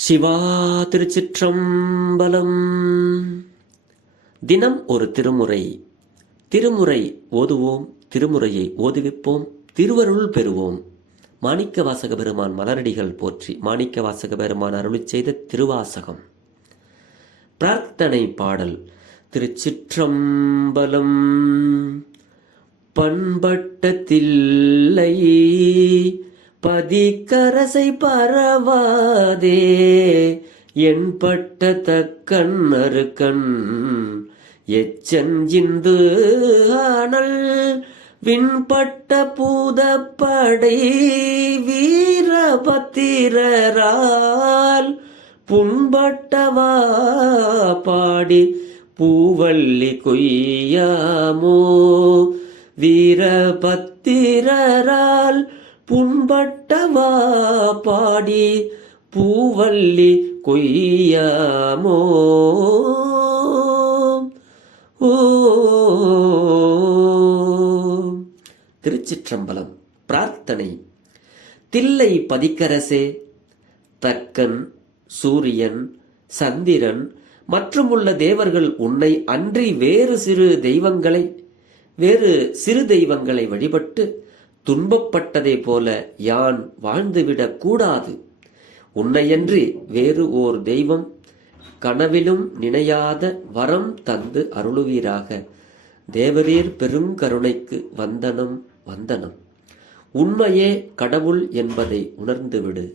சிவா திருச்சிற்றம்பலம். தினம் ஒரு திருமுறை. திருமுறை ஓதுவோம் திருமுறையை ஓதுவிப்போம் திருவருள் பெறுவோம். மாணிக்க வாசக பெருமான் மலரடிகள் போற்றி மாணிக்க வாசக பெருமான் அருளி செய்த திருவாசகம். பிரார்த்தனை பாடல் திருச்சிற்றம்பலம். பண்பட்டத்தில்லை பதிக்கரசை பரவாதே என் பட்ட தக்கண் அருக்கண் எச்சன் இந்து ஆனல் விண்பட்ட பூதப்படை வீரபத்திரரால் புண்பட்டவா பாடி பூவள்ளி கொய்யாமோ வீரபத்திரரால் புண்பட்டவா பாடி பூவல்லி கொய்யாமோ? ஓ. திருச்சிற்றம்பலம் பிரார்த்தனை. தில்லை பதிக்கரசே தக்கன் சூரியன் சந்திரன் மற்றுமுள்ள தேவர்கள் உன்னை அன்றி வேறு சிறு தெய்வங்களை வேறு சிறு தெய்வங்களை வழிபட்டு துன்பப்பட்டதை போல யான் வாழ்ந்துவிடக் கூடாது. உன்னையன்றி வேறு ஓர் தெய்வம் கனவிலும் நினையாத வரம் தந்து அருளுவீராக. தேவரீர் பெருங்கருணைக்கு வந்தனம் வந்தனம். உண்மையே கடவுள் என்பதை உணர்ந்துவிடு.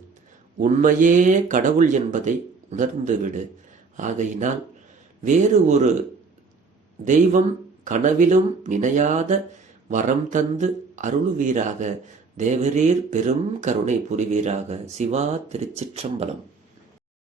உண்மையே கடவுள் என்பதை உணர்ந்துவிடு. ஆகையினால் வேறு ஒரு தெய்வம் கனவிலும் நினையாத வரம் தந்து அருளுவீராக. தேவரீர் பெரும் கருணை புரிவீராக. சிவா திருச்சிற்றம்பலம்.